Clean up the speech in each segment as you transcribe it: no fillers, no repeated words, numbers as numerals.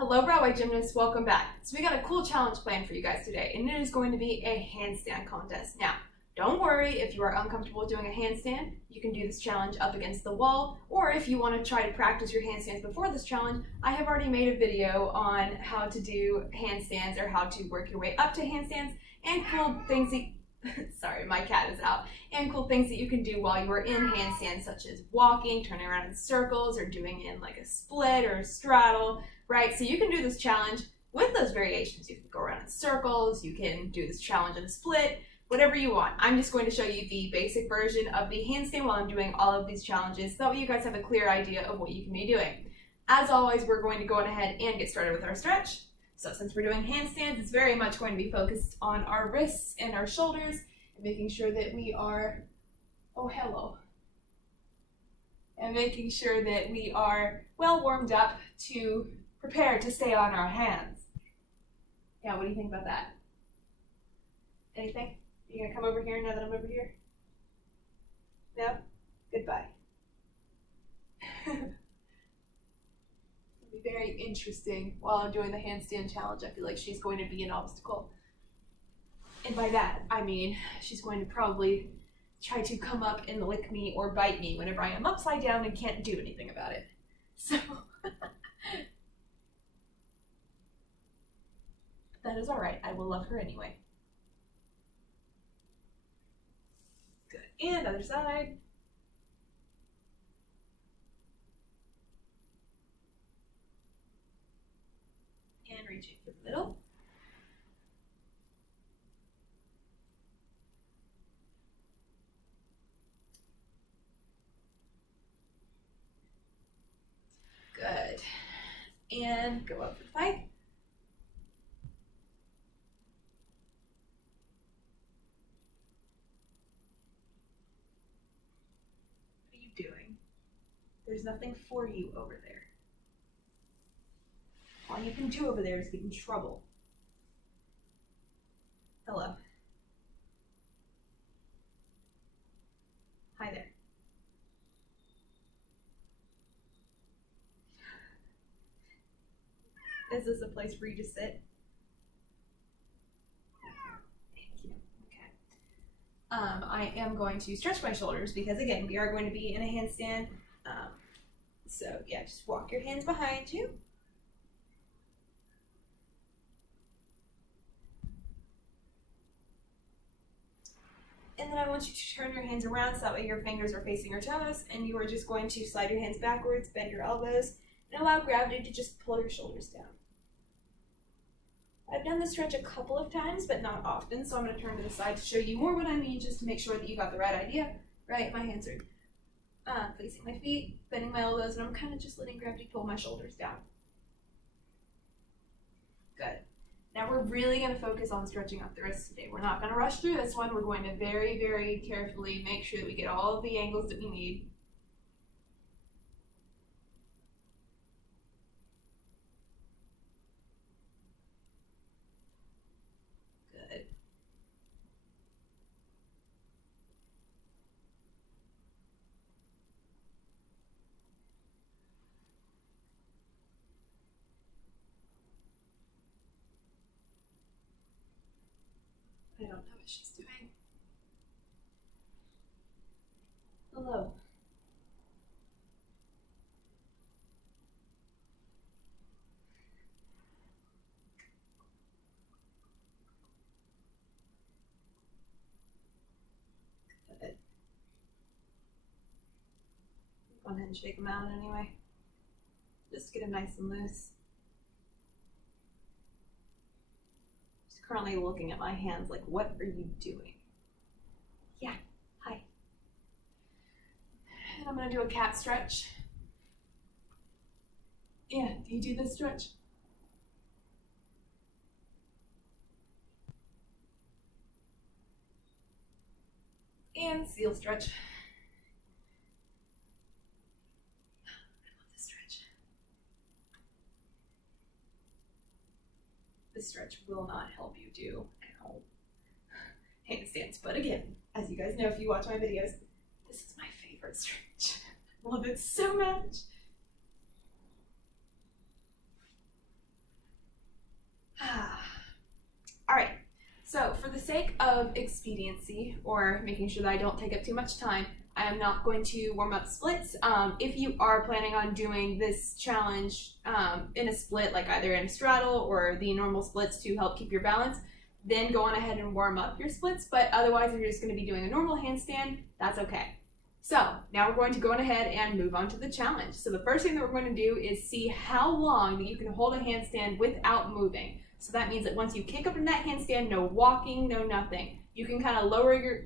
Hello Broadway gymnasts, welcome back. So we got a cool challenge planned for you guys today, and it is going to be a handstand contest. Now, don't worry if you are uncomfortable doing a handstand, you can do this challenge up against the wall, or if you want to try to practice your handstands before this challenge, I have already made a video on how to do handstands or how to work your way up to handstands and cool things that sorry, my cat is out. And cool things that you can do while you are in handstands, such as walking, turning around in circles, or doing in like a split or a straddle, right? So you can do this challenge with those variations. You can go around in circles, you can do this challenge in a split, whatever you want. I'm just going to show you the basic version of the handstand while I'm doing all of these challenges, so that way you guys have a clear idea of what you can be doing. As always, we're going to go on ahead and get started with our stretch. So since we're doing handstands, it's very much going to be focused on our wrists and our shoulders and making sure that we are, and making sure that we are well warmed up to prepare to stay on our hands. Yeah, what do you think about that? Anything? You gonna come over here now that I'm over here? No? Goodbye. Very interesting while I'm doing the handstand challenge. I feel like she's going to be an obstacle. And by that, I mean she's going to probably try to come up and lick me or bite me whenever I am upside down and can't do anything about it. So, that is alright. I will love her anyway. Good. And other side. And reaching for the middle. Good. And go up for the 5. What are you doing? There's nothing for you over there. All you can do over there is get in trouble. Hello. Hi there. Is this a place for you to sit? Thank you. Okay. I am going to stretch my shoulders because, again, we are going to be in a handstand. So, yeah, just walk your hands behind you. And then I want you to turn your hands around so that way your fingers are facing your toes, and you are just going to slide your hands backwards, bend your elbows, and allow gravity to just pull your shoulders down. I've done this stretch a couple of times, but not often, so I'm going to turn to the side to show you more what I mean, just to make sure that you got the right idea. Right, my hands are facing my feet, bending my elbows, and I'm kind of just letting gravity pull my shoulders down. Good. Now we're really going to focus on stretching out the wrists today. We're not going to rush through this one. We're going to very, very carefully make sure that we get all of the angles that we need. Good. I don't know what she's doing. Hello. Good. Go ahead and shake them out anyway. Just get them nice and loose. She's currently looking at my hands like, what are you doing? Yeah, hi. And I'm going to do a cat stretch. Yeah, do you do this stretch? And seal stretch. I love this stretch. This stretch will not help you do at home handstands, but again, as you guys know if you watch my videos, this is my favorite stretch. I love it so much. All right, so for the sake of expediency or making sure that I don't take up too much time, I am not going to warm up splits. If you are planning on doing this challenge in a split, like either in a straddle or the normal splits to help keep your balance, then go on ahead and warm up your splits. But otherwise, if you're just going to be doing a normal handstand, that's okay. So now we're going to go on ahead and move on to the challenge. So the first thing that we're going to do is see how long that you can hold a handstand without moving. So that means that once you kick up in that handstand, no walking, no nothing. You can kind of lower your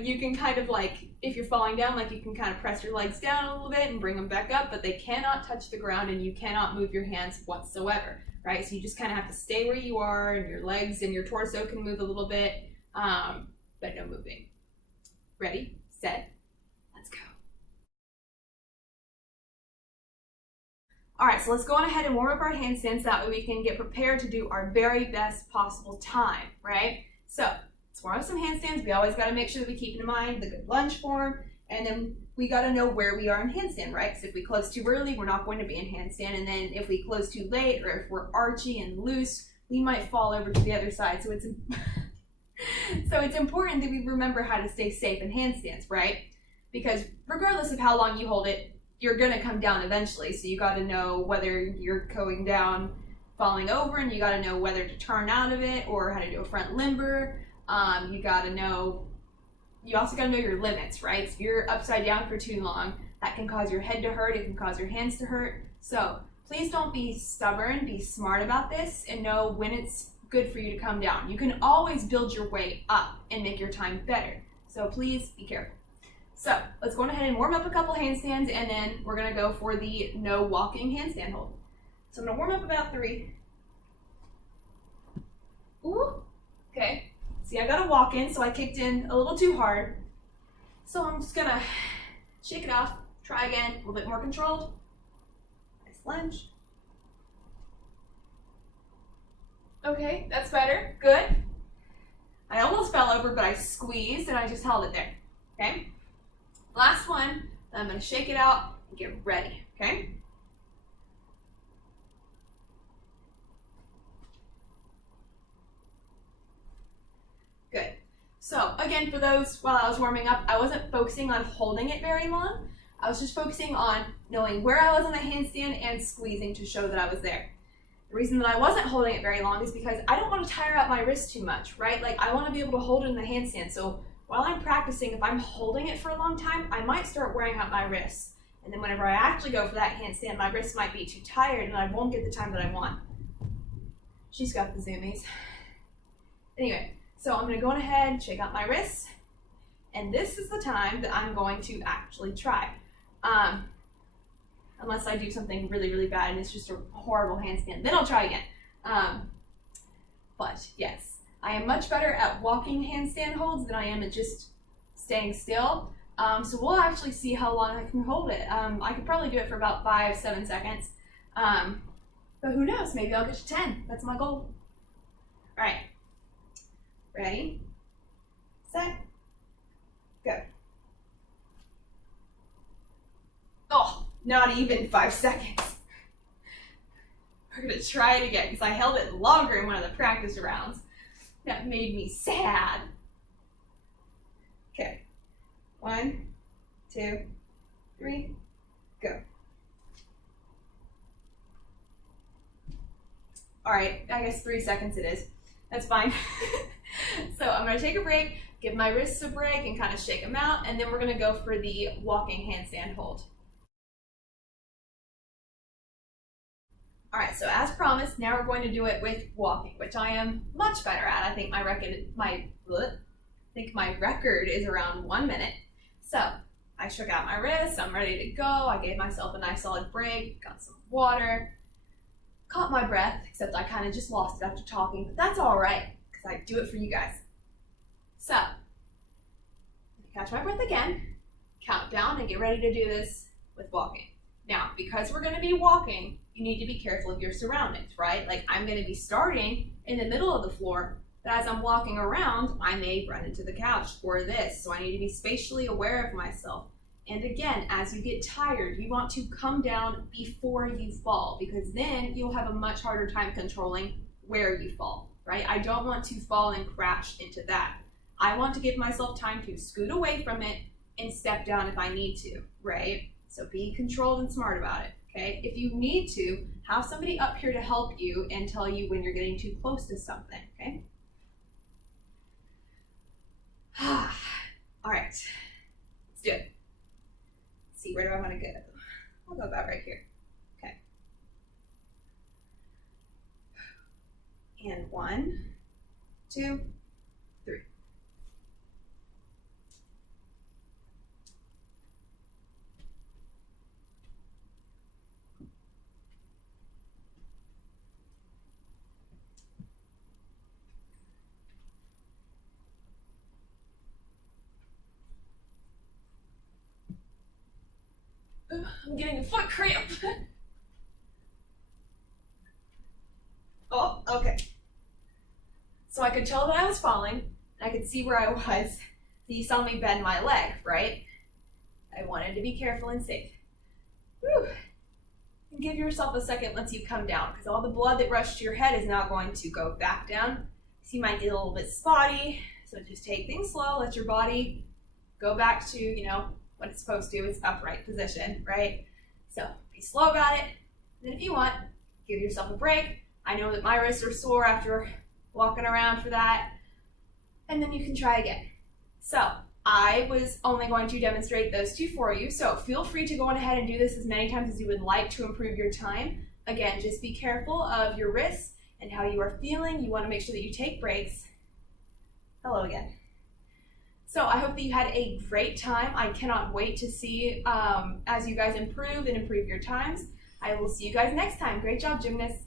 you can kind of like, if you're falling down, like you can kind of press your legs down a little bit and bring them back up, but they cannot touch the ground and you cannot move your hands whatsoever, right? So you just kind of have to stay where you are, and your legs and your torso can move a little bit, but no moving. Ready, set, let's go. All right, so let's go on ahead and warm up our handstands. That way we can get prepared to do our very best possible time, right? So let's warm up some handstands. We always got to make sure that we keep in mind the good lunge form, and then we got to know where we are in handstand, right? Because if we close too early, we're not going to be in handstand, and then if we close too late, or if we're archy and loose, we might fall over to the other side. So it's important that we remember how to stay safe in handstands, right? Because regardless of how long you hold it, you're going to come down eventually. So you got to know whether you're going down, falling over, and you got to know whether to turn out of it or how to do a front limber. You also got to know your limits, right? So if you're upside down for too long, that can cause your head to hurt. It can cause your hands to hurt. So please don't be stubborn. Be smart about this and know when it's good for you to come down. You can always build your way up and make your time better. So please be careful. So let's go ahead and warm up a couple handstands, and then we're going to go for the no walking handstand hold. So I'm going to warm up about 3. Ooh, okay. See, I got to walk in, so I kicked in a little too hard. So I'm just going to shake it off, try again, a little bit more controlled. Nice lunge. Okay, that's better. Good. I almost fell over, but I squeezed and I just held it there. Okay? Last one, then I'm going to shake it out and get ready, okay? Good. So again, for those, while I was warming up, I wasn't focusing on holding it very long. I was just focusing on knowing where I was on the handstand and squeezing to show that I was there. The reason that I wasn't holding it very long is because I don't want to tire out my wrist too much, right? Like I want to be able to hold it in the handstand. So while I'm practicing, if I'm holding it for a long time, I might start wearing out my wrists. And then whenever I actually go for that handstand, my wrists might be too tired and I won't get the time that I want. She's got the zoomies. Anyway, so I'm going to go on ahead, shake out my wrists. And this is the time that I'm going to actually try. Unless I do something really, really bad and it's just a horrible handstand, then I'll try again. But yes. I am much better at walking handstand holds than I am at just staying still. So we'll actually see how long I can hold it. I could probably do it for about 5-7 seconds. But who knows, maybe I'll get to 10. That's my goal. All right, ready, set, go. Oh, not even 5 seconds. We're gonna try it again because I held it longer in one of the practice rounds. That made me sad. Okay. 1, 2, 3, go. All right, I guess 3 seconds it is. That's fine. So I'm gonna take a break, give my wrists a break and kind of shake them out, and then we're gonna go for the walking handstand hold. All right, so as promised, now we're going to do it with walking, which I am much better at. I think my record is around 1 minute. So I shook out my wrists, I'm ready to go. I gave myself a nice solid break, got some water, caught my breath, except I kind of just lost it after talking, but that's all right, because I do it for you guys. So, catch my breath again, count down, and get ready to do this with walking. Now, because we're gonna be walking, you need to be careful of your surroundings, right? Like I'm gonna be starting in the middle of the floor, but as I'm walking around, I may run into the couch or this. So I need to be spatially aware of myself And again, as you get tired, you want to come down before you fall, because then you'll have a much harder time controlling where you fall, right? I don't want to fall and crash into that. I want to give myself time to scoot away from it and step down if I need to, right? So be controlled and smart about it, okay? If you need to, have somebody up here to help you and tell you when you're getting too close to something, okay? All right, let's do it. Let's see, where do I want to go? I'll go about right here. Okay. And 1, 2, 3. I'm getting a foot cramp. Oh, okay. So I could tell that I was falling, and I could see where I was. So you saw me bend my leg, right? I wanted to be careful and safe. Whew. And give yourself a second once you come down, because all the blood that rushed to your head is now going to go back down. So you might get a little bit spotty, so just take things slow, let your body go back to, you know, what it's supposed to, its upright position, right? So be slow about it. Then if you want, give yourself a break. I know that my wrists are sore after walking around for that. And then you can try again. So I was only going to demonstrate those two for you. So feel free to go on ahead and do this as many times as you would like to improve your time. Again, just be careful of your wrists and how you are feeling. You want to make sure that you take breaks. Hello again. So I hope that you had a great time. I cannot wait to see as you guys improve and improve your times. I will see you guys next time. Great job, gymnasts.